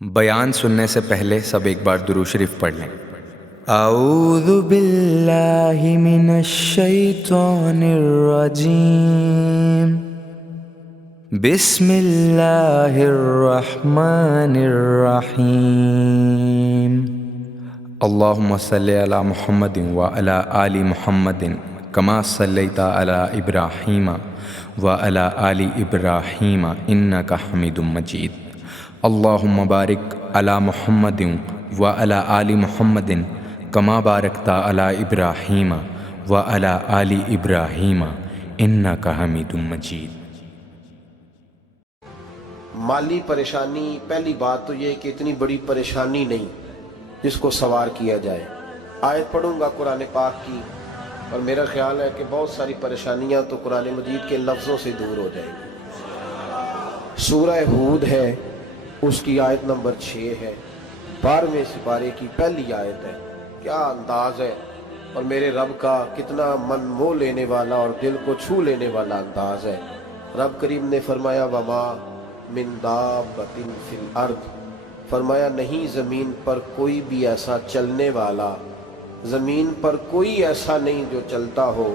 بیان سننے سے پہلے سب ایک بار درود شریف پڑھ لیں۔ اعوذ باللہ من الشیطان الرجیم، بسم اللہ الرحمن الرحیم۔ اللہم صلی علی محمد وعلی آل محمد کما صلیت علی ابراہیم وعلی آل ابراہیم انک حمید مجید۔ اللہم بارک علی محمد وعلی آل محمد کما بارکت علی ابراہیم وعلی آل ابراہیم انک حمید مجید۔ مالی پریشانی، پہلی بات تو یہ کہ اتنی بڑی پریشانی نہیں جس کو سوار کیا جائے۔ آیت پڑھوں گا قرآن پاک کی، اور میرا خیال ہے کہ بہت ساری پریشانیاں تو قرآن مجید کے لفظوں سے دور ہو جائیں گی۔ سورہ ہود ہے، اس کی آیت نمبر 6 ہے، 12ویں سپارے کی پہلی آیت ہے۔ کیا انداز ہے، اور میرے رب کا کتنا من موہ لینے والا اور دل کو چھو لینے والا انداز ہے۔ رب کریم نے فرمایا وَمَا مِن دَابَّةٍ فِي الْأَرْضِ، فرمایا نہیں زمین پر کوئی بھی ایسا چلنے والا، زمین پر کوئی ایسا نہیں جو چلتا ہو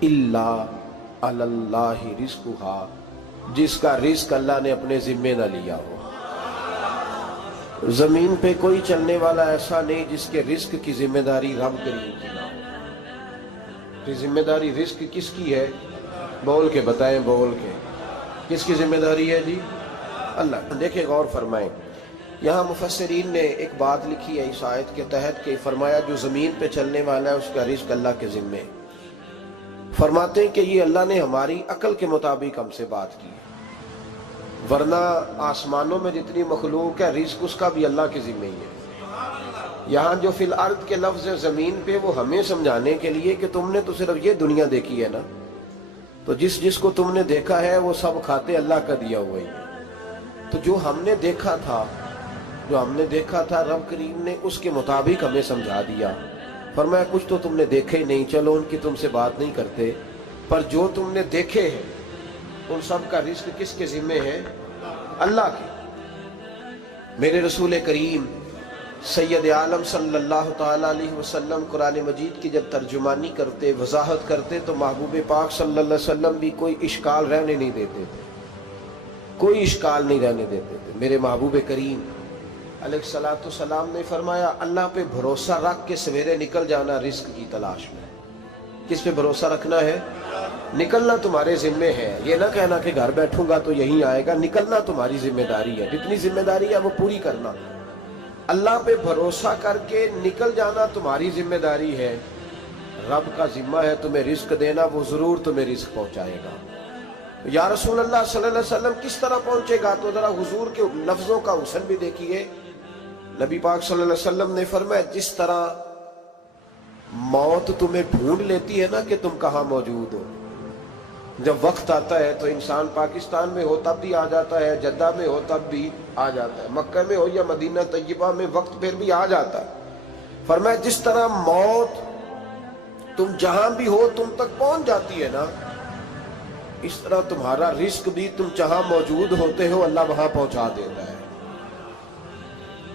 إِلَّا عَلَى اللَّهِ رِزْقُهَا، جس کا رزق اللہ نے اپنے ذمے نہ لیا ہو۔ زمین پہ کوئی چلنے والا ایسا نہیں جس کے رزق کی ذمہ داری رب کریم کی نہ ہو۔ یہ ذمہ داری رزق کس کی ہے؟ بول کے بتائیں، بول کے کس کی ذمہ داری ہے جی؟ اللہ۔ دیکھیں غور فرمائیں، یہاں مفسرین نے ایک بات لکھی ہے اس آیت کے تحت کہ فرمایا جو زمین پہ چلنے والا ہے اس کا رزق اللہ کے ذمے۔ فرماتے ہیں کہ یہ اللہ نے ہماری عقل کے مطابق ہم سے بات کی ہے، ورنہ آسمانوں میں جتنی مخلوق ہے رزق اس کا بھی اللہ کے ذمہ ہی ہے۔ یہاں جو فی الارض کے لفظ ہے زمین پہ، وہ ہمیں سمجھانے کے لیے کہ تم نے تو صرف یہ دنیا دیکھی ہے نا، تو جس کو تم نے دیکھا ہے وہ سب کھاتے اللہ کا دیا ہوا ہی ہے۔ تو جو ہم نے دیکھا تھا رب کریم نے اس کے مطابق ہمیں سمجھا دیا۔ فرمایا کچھ تو تم نے دیکھے ہی نہیں، چلو ان کی تم سے بات نہیں کرتے، پر جو تم نے دیکھے ہیں ان سب کا رزق کس کے ذمہ ہے؟ اللہ کے۔ میرے رسول کریم سید عالم صلی اللہ تعالیٰ علیہ وسلم قرآن مجید کی جب ترجمانی کرتے، وضاحت کرتے، تو محبوب پاک صلی اللہ علیہ وسلم بھی کوئی اشکال رہنے نہیں دیتے تھے، کوئی اشکال نہیں رہنے دیتے تھے۔ میرے محبوب کریم علیہ السلام نے فرمایا اللہ پہ بھروسہ رکھ کے سویرے نکل جانا رزق کی تلاش میں۔ کس پہ بھروسہ رکھنا ہے؟ نکلنا تمہارے ذمے ہے، یہ نہ کہنا کہ گھر بیٹھوں گا تو یہیں آئے گا، نکلنا تمہاری ذمہ داری ہے، جتنی ذمہ داری ہے وہ پوری کرنا۔ اللہ پہ بھروسہ کر کے نکل جانا تمہاری ذمہ داری ہے، رب کا ذمہ ہے تمہیں رزق دینا، وہ ضرور تمہیں رزق پہنچائے گا۔ یا رسول اللہ صلی اللہ علیہ وسلم کس طرح پہنچے گا؟ تو ذرا حضور کے لفظوں کا حسن بھی دیکھیے۔ نبی پاک صلی اللہ علیہ وسلم نے فرمایا جس طرح موت تمہیں ڈھونڈ لیتی ہے نا کہ تم کہاں موجود ہو، جب وقت آتا ہے تو انسان پاکستان میں ہو تب بھی آ جاتا ہے، جدہ میں ہو تب بھی آ جاتا ہے، مکہ میں ہو یا مدینہ طیبہ میں وقت پھر بھی آ جاتا ہے۔ فرمایا جس طرح موت تم جہاں بھی ہو تم تک پہنچ جاتی ہے نا، اس طرح تمہارا رزق بھی تم جہاں موجود ہوتے ہو اللہ وہاں پہنچا دیتا ہے،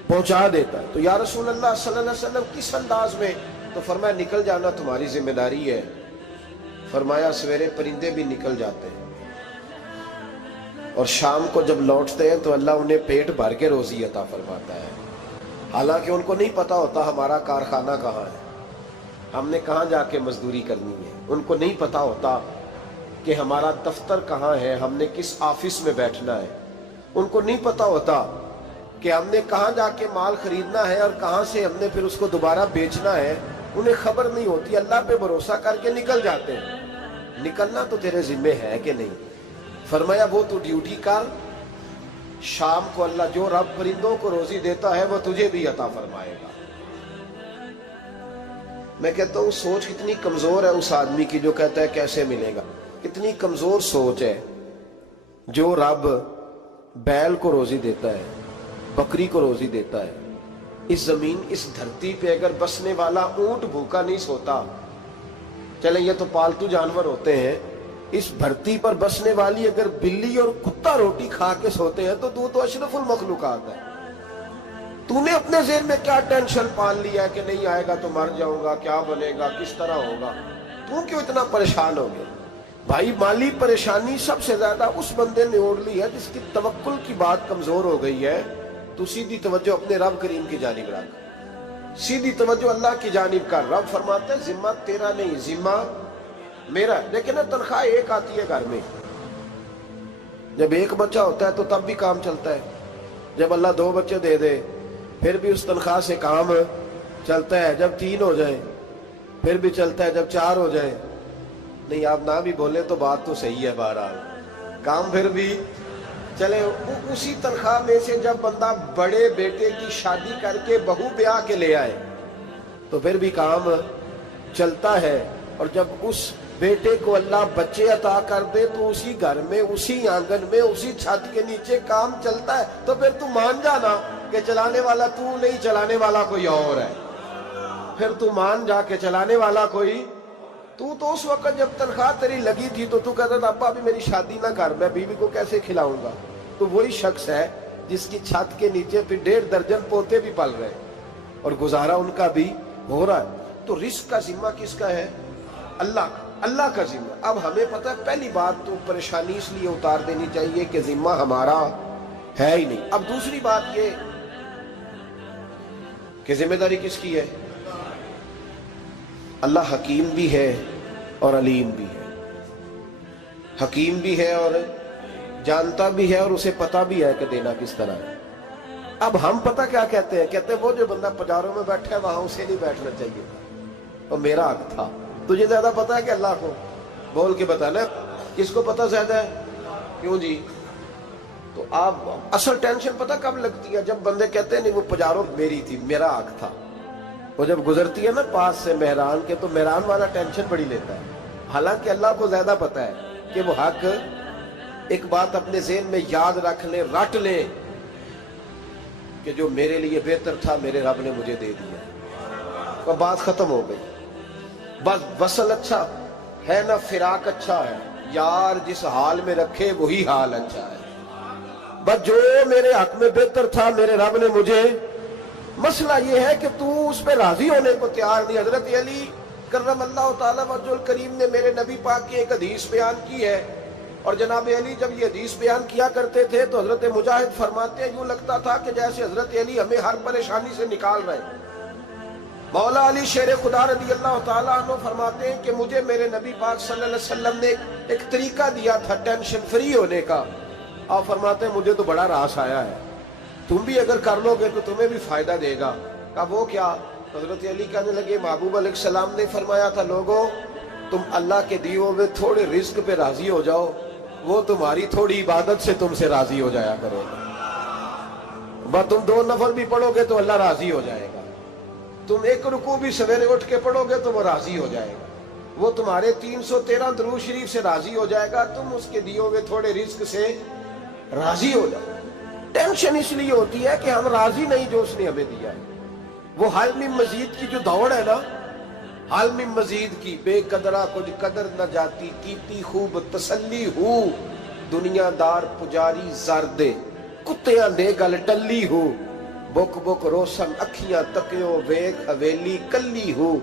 پہنچا دیتا ہے۔ تو یا رسول اللہ صلی اللہ علیہ وسلم کس انداز میں؟ تو فرمایا نکل جانا تمہاری ذمہ داری ہے۔ فرمایا سویرے پرندے بھی نکل جاتے ہیں، اور شام کو جب لوٹتے ہیں تو اللہ انہیں پیٹ بھر کے روزی عطا فرماتا ہے، حالانکہ ان کو نہیں پتا ہوتا ہمارا کارخانہ کہاں ہے، ہم نے کہاں جا کے مزدوری کرنی ہے، ان کو نہیں پتا ہوتا کہ ہمارا دفتر کہاں ہے، ہم نے کس آفس میں بیٹھنا ہے، ان کو نہیں پتا ہوتا کہ ہم نے کہاں جا کے مال خریدنا ہے اور کہاں سے ہم نے پھر اس کو دوبارہ بیچنا ہے، انہیں خبر نہیں ہوتی۔ اللہ پہ بھروسہ کر کے نکل جاتے ہیں۔ نکلنا تو تیرے ذمہ ہے کہ نہیں؟ فرمایا وہ تو ڈیوٹی کر، شام کو اللہ جو رب پرندوں کو روزی دیتا ہے وہ تجھے بھی عطا فرمائے گا۔ میں کہتا ہوں سوچ کتنی کمزور ہے اس آدمی کی جو کہتا ہے کیسے ملے گا، کتنی کمزور سوچ ہے۔ جو رب بیل کو روزی دیتا ہے، بکری کو روزی دیتا ہے، اس زمین اس دھرتی پہ اگر بسنے والا اونٹ بھوکا نہیں سوتا، چلیں یہ تو پالتو جانور ہوتے ہیں، اس دھرتی پر بسنے والی اگر بلی اور کتا روٹی کھا کے سوتے ہیں تو تو اشرف المخلوقات ہے۔ تو نے اپنے ذہن میں کیا ٹینشن پال لیا ہے کہ نہیں آئے گا تو مر جاؤں گا, کیا بنے گا, کس طرح ہوگا, تو کیوں اتنا پریشان ہو گیا؟ بھائی مالی پریشانی سب سے زیادہ اس بندے نے اوڑھ لی ہے جس کی توکل کی بات کمزور ہو گئی ہے. تو سیدھی توجہ اپنے رب کریم کی جانب رکھ, سیدھی توجہ اللہ کی جانب کر. رب فرماتا ہے ذمہ تیرا نہیں, ذمہ میرا. لیکن تنخواہ ایک آتی ہے گھر میں, جب ایک بچہ ہوتا ہے تو تب بھی کام چلتا ہے, جب اللہ 2 بچے دے دے پھر بھی اس تنخواہ سے کام چلتا ہے, جب 3 ہو جائے پھر بھی چلتا ہے, جب 4 ہو جائے. نہیں آپ نہ بھی بولے تو بات تو صحیح ہے, بہرحال کام پھر بھی چلے. اسی تنخواہ میں سے جب بندہ بڑے بیٹے کی شادی کر کے بہو بیاہ کے لے آئے تو پھر بھی کام چلتا ہے. اور جب اس بیٹے کو اللہ بچے عطا کر دے تو اسی گھر میں, اسی آنگن میں, اسی چھت کے نیچے کام چلتا ہے. تو پھر تو مان جانا کہ چلانے والا تو نہیں, چلانے والا کوئی اور ہے. پھر تو مان جا کہ چلانے والا کوئی. تو اس وقت جب تنخواہ تیری لگی تھی تو کہتا تھا ابا ابھی میری شادی نہ کر, میں بیوی کو کیسے کھلاؤں گا. تو وہی شخص ہے جس کی چھت کے نیچے پھر 1.5 درجن پوتے بھی پل رہے اور گزارا ان کا بھی ہو رہا ہے. تو رزق کا ذمہ کس کا ہے؟ اللہ کا, اللہ کا ذمہ. اب ہمیں پتہ ہے پہلی بات تو پریشانی اس لیے اتار دینی چاہیے کہ ذمہ ہمارا ہے ہی نہیں. اب دوسری بات یہ کہ ذمہ داری کس کی ہے؟ اللہ حکیم بھی ہے اور علیم بھی ہے. حکیم بھی ہے اور جانتا بھی ہے اور اسے پتہ بھی ہے کہ دینا کس طرح ہے. اب ہم پتہ کیا کہتے ہیں؟ کہتے ہیں وہ جو بندہ پجاروں میں بیٹھا ہے وہاں اسے نہیں بیٹھنا چاہیے تھا, اور میرا حق تھا. تجھے زیادہ پتہ ہے کہ اللہ کو؟ بول کے بتانا کس کو پتہ زیادہ ہے. کیوں جی؟ تو آپ اصل ٹینشن پتہ کب لگتی ہے؟ جب بندے کہتے ہیں نہیں وہ پجاروں میری تھی, میرا حق تھا. وہ جب گزرتی ہے نا پاس سے مہران کے تو مہران والا ٹینشن بڑی لیتا ہے, حالانکہ اللہ کو زیادہ پتہ ہے کہ وہ حق. ایک بات اپنے ذہن میں یاد رکھ لیں, رٹ لیں کہ جو میرے لیے بہتر تھا میرے رب نے مجھے دے دیا. تو بات ختم ہو گئی. بس وصل اچھا ہے نہ فراق اچھا ہے, یار جس حال میں رکھے وہی حال اچھا ہے. بس جو میرے حق میں بہتر تھا میرے رب نے مجھے. مسئلہ یہ ہے کہ تو اس پہ راضی ہونے کو تیار نہیں. حضرت علی کرم اللہ تعالیٰ وجہ الکریم نے میرے نبی پاک کی ایک حدیث بیان کی ہے, اور جناب علی جب یہ حدیث بیان کیا کرتے تھے تو حضرت مجاہد فرماتے ہیں یوں لگتا تھا کہ جیسے حضرت علی ہمیں ہر پریشانی سے نکال رہے ہیں. مولا علی شیر خدا رضی اللہ تعالیٰ عنہ فرماتے ہیں کہ مجھے میرے نبی پاک صلی اللہ علیہ وسلم نے ایک طریقہ دیا تھا ٹینشن فری ہونے کا. آپ فرماتے ہیں مجھے تو بڑا راس آیا ہے, تم بھی اگر کر لو گے تو تمہیں بھی فائدہ دے گا. کہا وہ کیا؟ حضرت علی کہنے لگے محبوب علیہ السلام نے فرمایا تھا لوگوں تم اللہ کے دیے ہوئے تھوڑے رزق پہ راضی ہو جاؤ, وہ تمہاری تھوڑی عبادت سے تم سے راضی ہو جایا کرو. بس تم 2 نفل بھی پڑھو گے تو اللہ راضی ہو جائے گا, تم 1 رکوع بھی سویرے اٹھ کے پڑھو گے تو وہ راضی ہو جائے گا, وہ تمہارے 313 درود شریف سے راضی ہو جائے گا, تم اس کے دیے ہوئے تھوڑے رزق سے راضی ہو جاؤ. ٹینشن اس لیے ہوتی ہے کہ ہم راضی نہیں جو اس نے ہمیں دیا ہے. وہ حل میں مزید کی جو دوڑ ہے نا, حل میں مزید کی, بے قدرہ کچھ قدر نہ جاتی, کیتی خوب تسلی ہو, دنیا دار پجاری زردے, کتیاں دے گل ٹلی ہو, بک بک روشن اکھیاں تکیو ویک حویلی کلی ہو,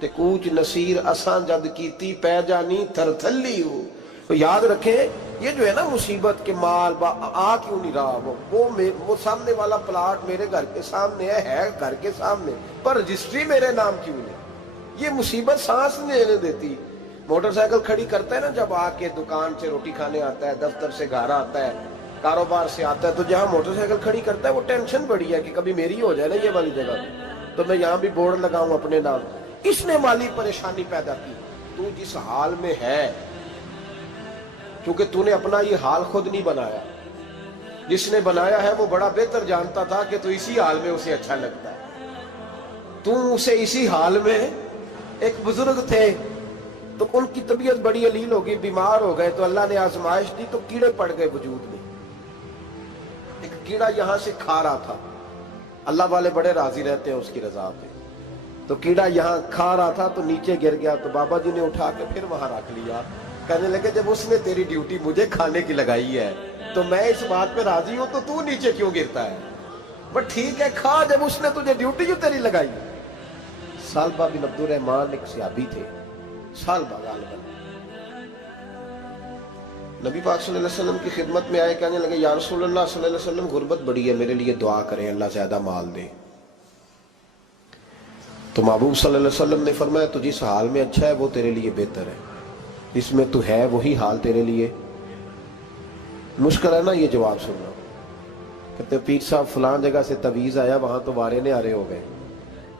تے کوچ نصیر اساں جد کیتی پہ جانی تھر تھلی ہو. تو یاد رکھیں یہ جو ہے نا مصیبت کے مال آ کیوں نہیں رہا, وہ سامنے والا پلاٹ میرے گھر کے سامنے ہے گھر کے سامنے, پر رجسٹری میرے نام کیوں نہیں. یہ مصیبت سانس نہیں لینے دیتی. موٹر سائیکل کھڑی کرتا ہے نا جب آ کے دکان سے روٹی کھانے آتا ہے, دفتر سے گھر آتا ہے, کاروبار سے آتا ہے, تو جہاں موٹر سائیکل کھڑی کرتا ہے وہ ٹینشن بڑی ہے کہ کبھی میری ہو جائے نا یہ والی جگہ تو میں یہاں بھی بورڈ لگاؤں اپنے نام. اس نے مالی پریشانی پیدا کی. تو جس حال میں ہے, کیونکہ تو نے اپنا یہ حال خود نہیں بنایا, جس نے بنایا ہے وہ بڑا بہتر جانتا تھا کہ تو اسی حال میں اسے اچھا لگتا ہے. تو اسے اسی حال میں, ایک بزرگ تھے تو ان کی طبیعت بڑی علیل ہو گئی, بیمار ہو گئے, تو اللہ نے آزمائش دی تو کیڑے پڑ گئے وجود میں. ایک کیڑا یہاں سے کھا رہا تھا, اللہ والے بڑے راضی رہتے ہیں اس کی رضا پہ, تو کیڑا یہاں کھا رہا تھا تو نیچے گر گیا, تو بابا جی نے اٹھا کے پھر وہاں رکھ لیا. کہنے لگے جب اس نے تیری ڈیوٹی مجھے کھانے کی لگائی ہے تو میں اس بات پہ راضی ہوں, تو نیچے کیوں گرتا ہے؟ بس ٹھیک ہے کھا، جب اس نے تجھے ڈیوٹی جو تیری لگائی۔ سالبہ بن عبد الرحمن ایک صحابی تھے، سالبہ غالباً، نبی پاک صلی اللہ علیہ وسلم کی خدمت میں آئے، کہنے لگے یا رسول اللہ صلی اللہ علیہ وسلم غربت بڑی ہے، میرے لیے دعا کریں اللہ زیادہ مال دے۔ تو محبوب صلی اللہ علیہ وسلم نے فرمایا تو جس حال میں اچھا ہے وہ تیرے لیے بہتر ہے، اس میں تو ہے وہی حال تیرے لیے۔ مشکل ہے نا یہ جواب سننا۔ کہتے ہیں پیر صاحب فلان جگہ سے تویز آیا، وہاں تو وارے نے آرے ہو گئے،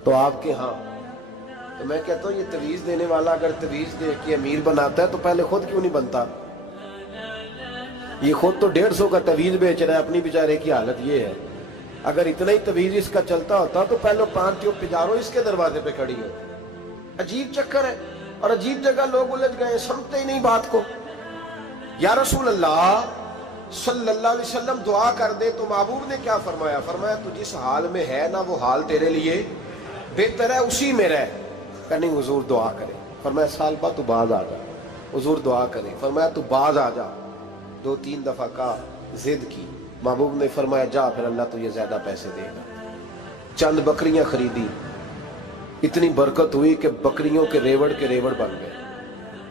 تو آپ کے ہاں؟ تو میں کہتا ہوں یہ تویز دینے والا اگر تویز دے کے امیر بناتا ہے تو پہلے خود کیوں نہیں بنتا؟ یہ خود تو 150 کا تویز بیچ رہا ہے، اپنی بیچارے کی حالت یہ ہے۔ اگر اتنا ہی تویز اس کا چلتا ہوتا تو پہلے 5 ٹیوب پجارو اس کے دروازے پہ کھڑی ہو۔ عجیب چکر ہے، اور عجیب جگہ لوگ الجھ گئے، سمجھتے ہی نہیں بات کو۔ یا رسول اللہ صلی اللہ علیہ وسلم دعا کر دے، تو محبوب نے کیا فرمایا؟ فرمایا تو جس حال میں ہے نا وہ حال تیرے لیے بہتر ہے، اسی میں رہ۔ کہ نہیں حضور دعا کرے۔ فرمایا سالبہ تو باز آ جا۔ حضور دعا کرے۔ فرمایا تو باز آ جا۔ 2-3 دفعہ کہا، ضد کی۔ محبوب نے فرمایا جا پھر اللہ تجھے زیادہ پیسے دے گا۔ چند بکریاں خریدی، اتنی برکت ہوئی کہ بکریوں کے ریوڑ بن گئے۔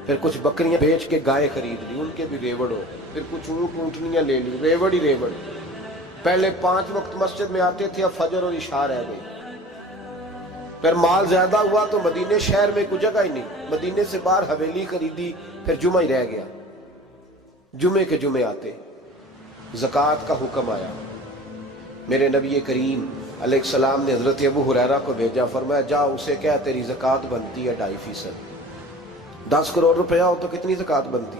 پھر کچھ بکریاں بیچ کے گائے خرید لی، ان کے بھی ریوڑ ہو۔ پھر کچھ اونٹ اونٹنیاں لے لی، ریوڑ ہی ریوڑ۔ پہلے 5 وقت مسجد میں آتے تھے، اب فجر اور عشاء رہ گئی۔ پھر مال زیادہ ہوا تو مدینے شہر میں کوئی جگہ ہی نہیں، مدینے سے باہر حویلی خریدی، پھر جمعہ ہی رہ گیا۔ جمعے کے جمعے آتے، زکوٰۃ کا حکم آیا۔ میرے نبی کریم علیہ السلام نے حضرت ابو ہریرہ کو بھیجا، فرمایا جا اسے کہہ تیری زکوٰۃ بنتی ہے 2.5%۔ 10 کروڑ روپیہ ہو تو کتنی زکوٰۃ بنتی؟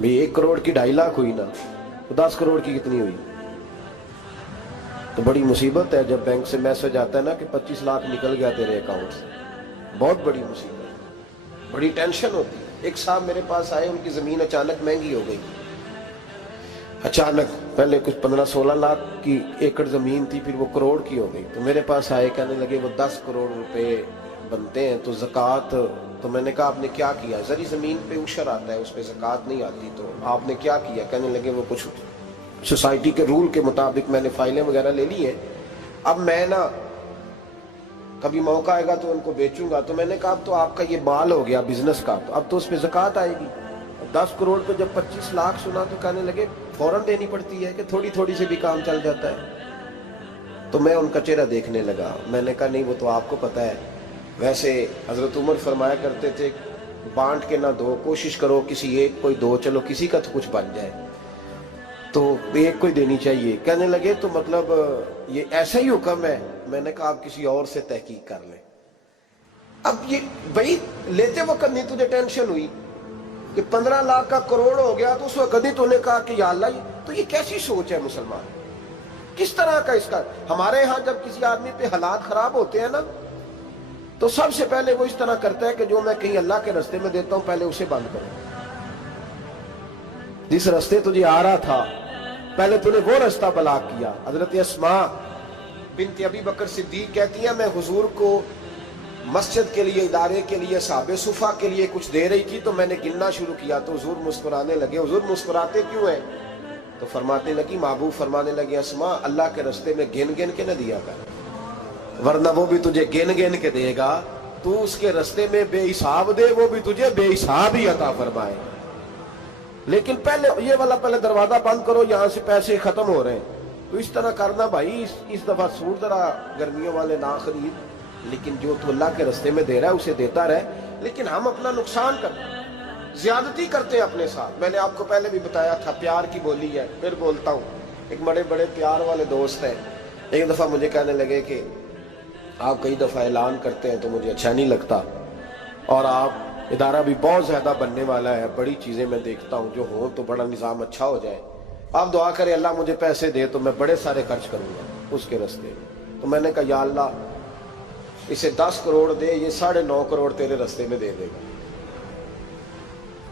بھئی 1 کروڑ کی 2.5 لاکھ ہوئی نا، تو 10 کروڑ کی کتنی ہوئی؟ تو بڑی مصیبت ہے جب بینک سے میسج آتا ہے نا کہ 25 لاکھ نکل گیا تیرے اکاؤنٹ سے، بہت بڑی مصیبت، بڑی ٹینشن ہوتی ہے۔ ایک صاحب میرے پاس آئے، ان کی زمین اچانک مہنگی ہو گئی، اچانک پہلے کچھ 15-16 لاکھ کی ایکڑ زمین تھی، پھر وہ کروڑ کی ہو گئی۔ تو میرے پاس آئے، کہنے لگے وہ 10 کروڑ روپے بنتے ہیں تو زکوٰۃ، تو میں نے کہا آپ نے کیا کیا؟ زری زمین پہ عشر آتا ہے، اس پہ زکوٰۃ نہیں آتی، تو آپ نے کیا کیا؟ کہنے لگے وہ کچھ سوسائٹی کے رول کے مطابق میں نے فائلیں وغیرہ لے لی ہیں، اب میں نا کبھی موقع آئے گا تو ان کو بیچوں گا۔ تو میں نے کہا اب تو آپ کا یہ مال ہو گیا بزنس کا، تو اب تو اس پہ زکوٰۃ آئے گی۔ 10 کروڑ پہ جب 25 لاکھ سنا تو کہنے لگے فوراً دینی پڑتی ہے کہ تھوڑی تھوڑی سے بھی کام چل جاتا ہے؟ تو میں ان کا چہرہ دیکھنے لگا، میں نے کہا نہیں وہ تو آپ کو پتہ ہے، ویسے حضرت عمر فرمایا کرتے تھے بانٹ کے نہ دو، کوشش کرو کسی ایک کو ہی دو، چلو کسی کا تو کچھ بن جائے، تو ایک کو ہی دینی چاہیے۔ کہنے لگے تو مطلب یہ ایسا ہی حکم ہے؟ میں نے کہا آپ کسی اور سے تحقیق کر لیں۔ اب یہ بھائی لیتے وقت نہیں تجھے ٹینشن ہوئی کہ 15 لاکھ کا کروڑ ہو گیا، تو اس وقت نہیں تو نے کہا کہ یا اللہ، تو یہ کیسی سوچ ہے مسلمان؟ کس طرح کا اس کا؟ ہمارے ہاں جب کسی آدمی پہ حالات خراب ہوتے ہیں نا تو سب سے پہلے وہ اس طرح کرتا ہے کہ جو میں کہیں اللہ کے رستے میں دیتا ہوں پہلے اسے بند کرو۔ جس رستے تجھے آ رہا تھا پہلے تو نے وہ رستہ بلاک کیا۔ حضرت اسماء بنت ابی بکر صدیق کہتی ہیں میں حضور کو مسجد کے لیے، ادارے کے لیے، صحابہ صفا کے لیے کچھ دے رہی تھی، تو میں نے گننا شروع کیا تو حضور مسکرانے لگے۔ حضور مسکراتے کیوں ہیں؟ تو فرمانے لگی، محبوب فرمانے لگے اسماء اللہ کے رستے میں گن گن کے نہ دیا کر، ورنہ وہ بھی تجھے گن گن کے دے گا، تو اس کے رستے میں بے حساب دے، وہ بھی تجھے بے حساب ہی عطا فرمائے۔ لیکن پہلے یہ والا پہلے دروازہ بند کرو، یہاں سے پیسے ختم ہو رہے ہیں، تو اس طرح کرنا بھائی۔ اس دفعہ سوٹ ذرا گرمیوں والے نہ خرید، لیکن جو تو اللہ کے رستے میں دے رہا ہے اسے دیتا رہے۔ لیکن ہم اپنا نقصان کرتے ہیں، زیادتی کرتے ہیں اپنے ساتھ۔ میں نے آپ کو پہلے بھی بتایا تھا پیار کی بولی ہے، پھر بولتا ہوں۔ ایک بڑے بڑے پیار والے دوست ہیں، ایک دفعہ مجھے کہنے لگے کہ آپ کئی دفعہ اعلان کرتے ہیں تو مجھے اچھا نہیں لگتا، اور آپ ادارہ بھی بہت زیادہ بننے والا ہے، بڑی چیزیں میں دیکھتا ہوں جو ہوں تو بڑا نظام اچھا ہو جائے، آپ دعا کریں اللہ مجھے پیسے دے تو میں بڑے سارے خرچ کروں گا اس کے رستے میں۔ تو میں نے کہا یا اللہ اسے 10 کروڑ دے، یہ 9.5 کروڑ تیرے رستے میں دے دے گا۔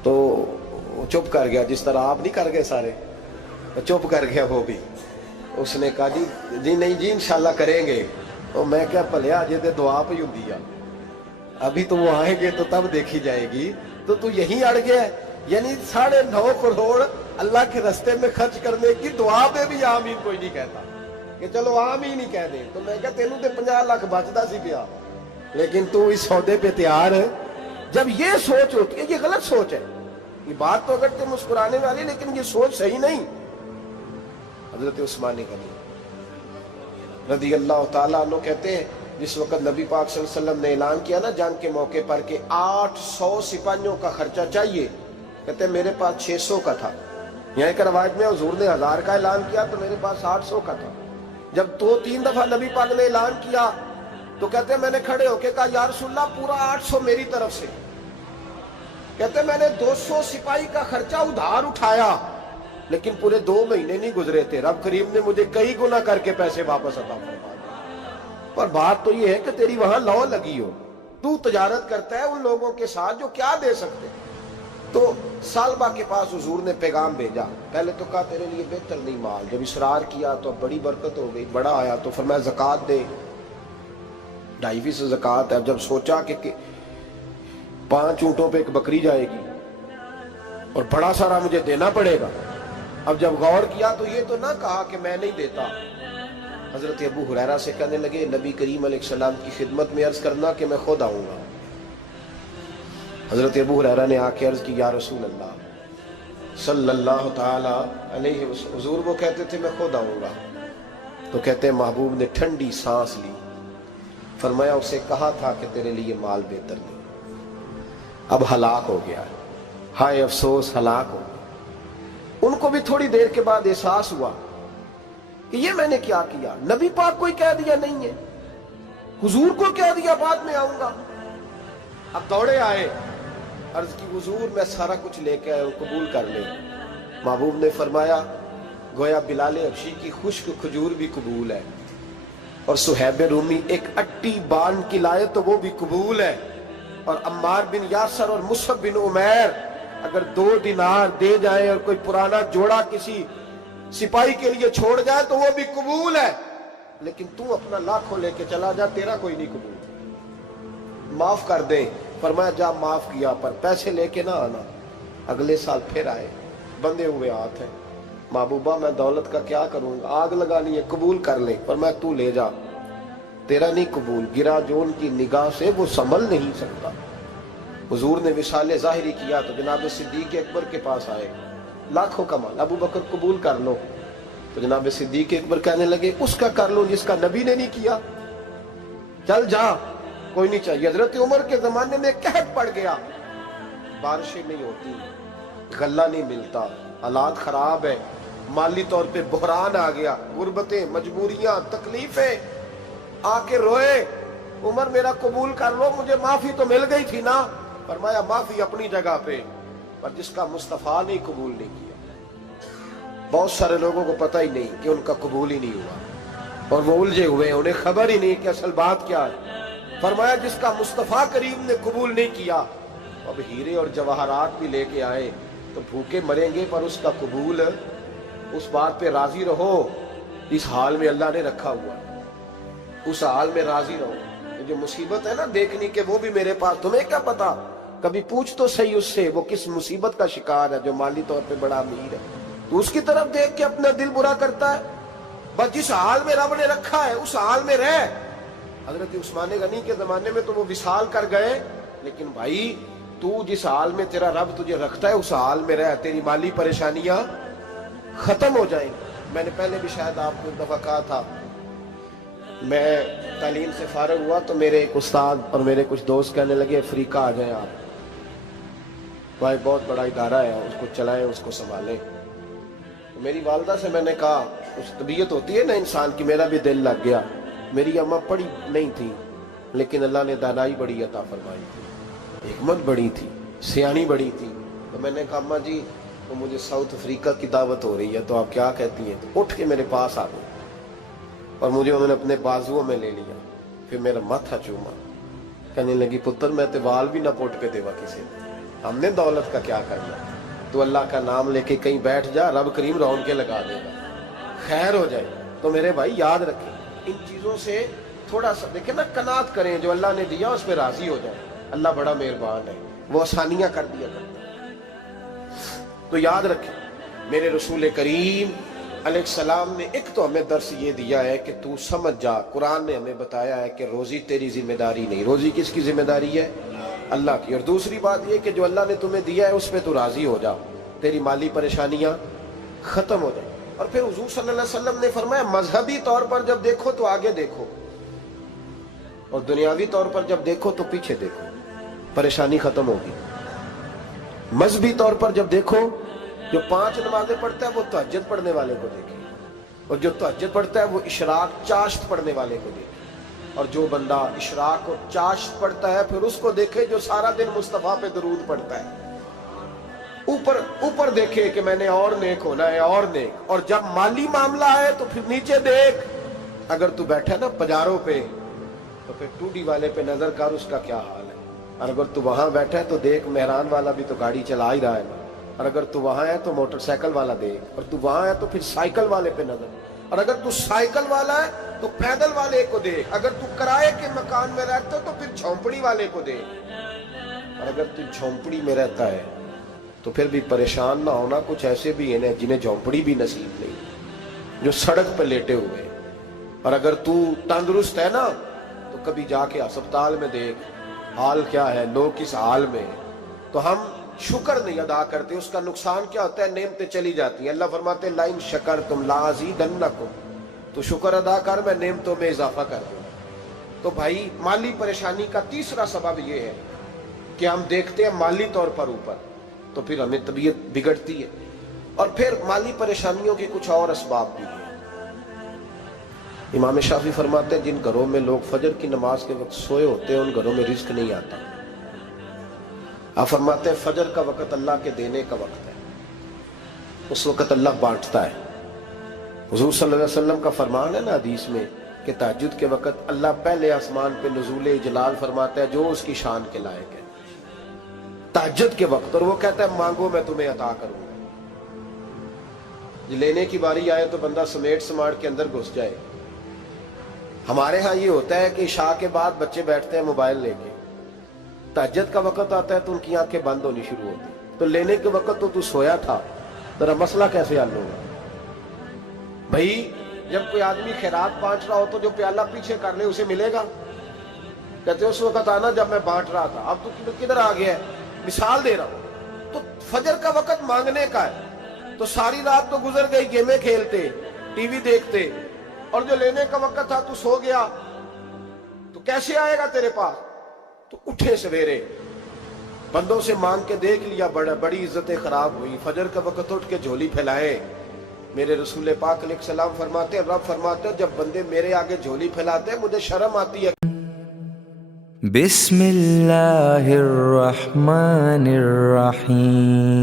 تو چپ کر گیا، جس طرح آپ نہیں کر گئے سارے، چپ کر گیا وہ بھی۔ اس نے کہا جی نہیں جی انشاءاللہ کریں گے۔ تو میں کیا پلیا جی تے دعا پہ ہوں دیا، ابھی تو وہ آئیں گے تو تب دیکھی جائے گی، تو یہیں اڑ گیا ہے۔ یعنی 9.5 کروڑ اللہ کے رستے میں خرچ کرنے کی دعا پہ بھی آمین کوئی نہیں کہتا۔ کہ چلو عام ہی نہیں کہہ دیں. تو میں کہا تینوں تے 50 لاکھ بچتا سی پیا, لیکن تو اس سودے پہ تیار ہے. جب یہ سوچ ہوتی ہے, یہ غلط سوچ ہے. یہ بات تو اگر مسکرانے والی, لیکن یہ سوچ صحیح نہیں. حضرت عثمان غنی رضی اللہ تعالیٰ عنہ کہتے ہیں, جس وقت نبی پاک صلی اللہ علیہ وسلم نے اعلان کیا نا جنگ کے موقع پر کہ 800 سپاہیوں کا خرچہ چاہیے, کہتے ہیں میرے پاس 600 کا تھا. یہاں ایک روایت میں حضور نے 1000 کا اعلان کیا تو میرے پاس 800 کا تھا. جب 2-3 دفعہ نبی پاک نے اعلان کیا تو کہتے ہیں میں نے کھڑے ہو کے کہا یا رسول اللہ پورا 800 میری طرف سے. کہتے ہیں میں نے 200 سپاہی کا خرچہ ادھار اٹھایا, لیکن پورے 2 مہینے نہیں گزرے تھے, رب کریم نے مجھے کئی گنا کر کے پیسے واپس عطا فرما دیے. پر بات تو یہ ہے کہ تیری وہاں لو لگی ہو, تو تجارت کرتا ہے ان لوگوں کے ساتھ جو کیا دے سکتے. تو سالبہ کے پاس حضور نے پیغام بھیجا. پہلے تو کہا تیرے لیے بہتر نہیں مال. جب اصرار کیا تو اب بڑی برکت ہو گئی, بڑا آیا تو فرمایا زکوٰۃ دے, 2.5% زکوٰۃ ہے. جب سوچا کہ 5 اونٹوں پہ ایک بکری جائے گی اور بڑا سارا مجھے دینا پڑے گا, اب جب غور کیا تو یہ تو نہ کہا کہ میں نہیں دیتا. حضرت ابو ہریرہ سے کہنے لگے نبی کریم علیہ السلام کی خدمت میں عرض کرنا کہ میں خود آؤں گا. حضرت ابو ہریرہ نے آ کے عرض کی یا رسول اللہ صلی اللہ تعالی علیہ وسلم. حضور وہ کہتے تھے میں خود آؤں گا. تو کہتے ہیں محبوب نے ٹھنڈی سانس لی, فرمایا اسے کہا تھا کہ تیرے لیے مال بہتر نہیں, اب ہلاک ہو گیا ہے, ہائے افسوس ہلاک ہو گیا. ان کو بھی تھوڑی دیر کے بعد احساس ہوا کہ یہ میں نے کیا کیا. نبی پاک کو ہی کہہ دیا نہیں ہے, حضور کو کہہ دیا بعد میں آؤں گا. اب دوڑے آئے, عرض کی حضور میں سارا کچھ لے کے آیا ہوں, قبول کر لیں. محبوب نے فرمایا گویا بلال حبشی کی خشک کھجور بھی قبول ہے, اور صہیب رومی ایک اٹی بان کی لائے تو وہ بھی قبول ہے, اور عمار بن یاسر اور مصعب بن عمیر اگر 2 دینار دے جائیں اور کوئی پرانا جوڑا کسی سپاہی کے لیے چھوڑ جائے تو وہ بھی قبول ہے, لیکن تو اپنا لاکھوں لے کے چلا جا, تیرا کوئی نہیں قبول. معاف کر دیں. فرمایا جا معاف کیا, پر پیسے لے کے نہ آنا. اگلے سال پھر آئے, بندے ہوئے ہاتھ ہیں. محبوبہ میں دولت کا کیا کروں گا, آگ لگانی ہے, قبول کر لیں. فرمایا تو لے جا, تیرا نہیں قبول. گرا جو ان کی نگاہ سے وہ سنبھل نہیں سکتا. حضور نے وصال ظاہری کیا تو جناب صدیق اکبر کے پاس آئے, لاکھوں کا مال. ابو بکر قبول کر لو. تو جناب صدیق اکبر کہنے لگے اس کا کر لو جس کا نبی نے نہیں کیا, چل جا, کوئی نہیں چاہیے. حضرت عمر کے زمانے میں قحط پڑ گیا, بارشیں نہیں ہوتی, غلہ نہیں ملتا, حالات خراب ہے, مالی طور پہ بحران آ گیا, غربتیں, مجبوریاں, تکلیفیں. آ کے روئے, عمر میرا قبول کر لو, مجھے معافی تو مل گئی تھی نا. فرمایا معافی اپنی جگہ پہ, پر جس کا مصطفیٰ نے قبول نہیں کیا. بہت سارے لوگوں کو پتہ ہی نہیں کہ ان کا قبول ہی نہیں ہوا, اور وہ الجھے ہوئے, انہیں خبر ہی نہیں کہ اصل بات کیا ہے. فرمایا جس کا مصطفیٰ کریم نے قبول نہیں کیا, اب ہیرے اور جواہرات بھی لے کے آئے تو بھوکے مریں گے, پر اس کا قبول, اس بات پہ راضی رہو اس حال میں اللہ نے رکھا ہوا, اس حال میں راضی رہو. جو مصیبت ہے نا دیکھنی کہ وہ بھی میرے پاس, تمہیں کیا پتا, کبھی پوچھ تو صحیح اس سے وہ کس مصیبت کا شکار ہے. جو مالی طور پہ بڑا امیر ہے تو اس کی طرف دیکھ کے اپنا دل برا کرتا ہے. بس جس حال میں رب نے رکھا ہے اس حال میں رہ. حضرت عثمان غنی کے زمانے میں تو وہ وصال کر گئے, لیکن بھائی تو جس حال میں تیرا رب تجھے رکھتا ہے اس حال میں رہ, تیری مالی پریشانیاں ختم ہو جائیں. میں نے پہلے بھی شاید آپ کو ایک دفعہ کہا تھا, میں تعلیم سے فارغ ہوا تو میرے ایک استاد اور میرے کچھ دوست کہنے لگے افریقہ آ جائیں آپ, بھائی بہت بڑا ادارہ ہے, اس کو چلائیں, اس کو سنبھالیں. میری والدہ سے میں نے کہا, اس طبیعت ہوتی ہے نا انسان کی, میرا بھی دل لگ گیا. میری اماں پڑھی نہیں تھی, لیکن اللہ نے دانائی بڑی عطا فرمائی تھی, حکمت بڑی تھی, سیانی بڑی تھی. تو میں نے کہا اماں جی وہ مجھے ساؤتھ افریقہ کی دعوت ہو رہی ہے, تو آپ کیا کہتی ہیں؟ تو اٹھ کے میرے پاس آ گئی اور مجھے انہوں نے اپنے بازوؤں میں لے لیا, پھر میرا ماتھا چوما, کہنے لگی پتر میں تے وال بھی نہ پوٹ کے دیوا کسی نے, ہم نے دولت کا کیا کرنا, تو اللہ کا نام لے کے کہیں بیٹھ جا, رب کریم رون کے لگا دے گا, خیر ہو جائے. تو میرے بھائی یاد رکھیں ان چیزوں سے تھوڑا سا دیکھیں نا, قناعت کریں, جو اللہ نے دیا اس پہ راضی ہو جائے. اللہ بڑا مہربان ہے, وہ آسانیاں کر دیا کرتا ہے. تو یاد رکھیں میرے رسول کریم علیہ السلام نے ایک تو ہمیں درس یہ دیا ہے کہ تو سمجھ جا، قرآن نے ہمیں بتایا ہے کہ روزی تیری ذمہ داری نہیں، روزی کس کی ذمہ داری ہے؟ اللہ کی۔ اور دوسری بات یہ کہ جو اللہ نے تمہیں دیا ہے اس پہ تو راضی ہو جا، تیری مالی پریشانیاں ختم ہو جائیں۔ اور پھر حضور صلی اللہ علیہ وسلم نے فرمایا مذہبی طور پر جب دیکھو تو آگے دیکھو، اور دنیاوی طور پر جب دیکھو تو پیچھے دیکھو، پریشانی ختم ہوگی۔ مذہبی طور پر جب دیکھو، جو 5 نمازیں پڑھتا ہے وہ تہجد پڑھنے والے کو دیکھے، اور جو تہجد پڑھتا ہے وہ اشراق چاشت پڑھنے والے کو دیکھے، اور جو بندہ اشراق اور چاشت پڑھتا ہے پھر اس کو دیکھے جو سارا دن مصطفیٰ پہ درود پڑھتا ہے۔ اوپر دیکھے کہ میں نے اور نیک ہونا ہے، اور نیک۔ اور جب مالی معاملہ ہے تو پھر نیچے دیکھ، اگر تو بیٹھا نا پجاروں پہ تو پھر ٹوڈی والے پہ نظر کر اس کا کیا حال ہے، اور اگر تو وہاں بیٹھا ہے تو دیکھ مہران والا بھی تو گاڑی چلا ہی رہا ہے، اور اگر تو وہاں ہے تو موٹر سائیکل والا دیکھ، اور تو وہاں ہے تو پھر سائیکل والے پہ نظر، اور اگر تو سائیکل والا ہے تو پیدل والے کو دیکھ، اگر تو کرائے کے مکان میں رہتا تو پھر جھونپڑی والے کو دیکھ، اور اگر تو جھونپڑی میں رہتا ہے تو پھر بھی پریشان نہ ہونا، کچھ ایسے بھی ہیں جنہیں جھونپڑی بھی نصیب نہیں، جو سڑک پہ لیٹے ہوئے۔ اور اگر تو تندرست ہے نا تو کبھی جا کے اسپتال میں دیکھ حال کیا ہے، لوگ کس حال میں ہیں۔ تو ہم شکر نہیں ادا کرتے، اس کا نقصان کیا ہوتا ہے؟ نعمتیں چلی جاتی ہیں۔ اللہ فرماتے ہیں لئن شکرتم لازیدنکم، تو شکر ادا کر، میں نعمتوں میں اضافہ کر دوں۔ تو بھائی مالی پریشانی کا تیسرا سبب یہ ہے کہ ہم دیکھتے ہیں مالی طور پر اوپر، تو پھر ہمیں طبیعت بگڑتی ہے۔ اور پھر مالی پریشانیوں کے کچھ اور اسباب بھی ہیں۔ امام شافعی فرماتے ہیں جن گھروں میں لوگ فجر کی نماز کے وقت سوئے ہوتے ہیں ان گھروں میں رزق نہیں آتا۔ آپ فرماتے ہیں فجر کا وقت اللہ کے دینے کا وقت ہے، اس وقت اللہ بانٹتا ہے۔ حضور صلی اللہ علیہ وسلم کا فرمان ہے نا حدیث میں کہ تہجد کے وقت اللہ پہلے آسمان پہ نزول جلال فرماتا ہے جو اس کی شان کے لائق ہے تہجد کے وقت، اور وہ کہتا ہے مانگو میں تمہیں عطا کروں گا۔ لینے کی باری آئے تو بندہ سمیٹ سماٹ کے اندر گھس جائے۔ ہمارے ہاں یہ ہوتا ہے کہ عشاء کے بعد بچے بیٹھتے ہیں موبائل لے کے، تہجد کا وقت آتا ہے تو ان کی آنکھیں بند ہونی شروع ہوتی، تو لینے کے وقت تو سویا تھا، ذرا مسئلہ کیسے حل ہوگا؟ بھائی جب کوئی آدمی خیرات بانٹ رہا ہو تو جو پیالہ پیچھے کر لے اسے ملے گا؟ کہتے اس وقت آنا جب میں بانٹ رہا تھا، اب تو کدھر آ گیا ہے؟ مثال دے رہا ہوں۔ تو فجر کا وقت مانگنے کا ہے، تو ساری رات تو گزر گئی گیمیں کھیلتے، ٹی وی دیکھتے، اور جو لینے کا وقت تھا تو سو گیا، تو کیسے آئے گا تیرے پاس؟ تو اٹھے سویرے بندوں سے مانگ کے دیکھ لیا، بڑی عزتیں خراب ہوئی، فجر کا وقت اٹھ کے جھولی پھیلائے۔ میرے رسول پاک علیہ السلام فرماتے ہیں، رب فرماتے ہیں جب بندے میرے آگے جھولی پھیلاتے ہیں مجھے شرم آتی ہے۔ بسم اللہ الرحمن الرحیم،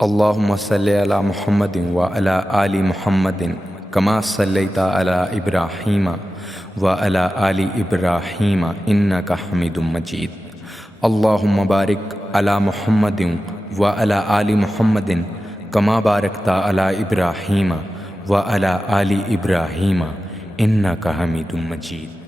اللہم صلی علی محمد وعلی آل محمد کما صلیت علی ابراہیم وعلی آل ابراہیم انک حمید مجید، اللہم بارک علی محمد وعلی آل محمد کما بارکت علی ابراہیم وعلی آل ابراہیم انک حمید مجید۔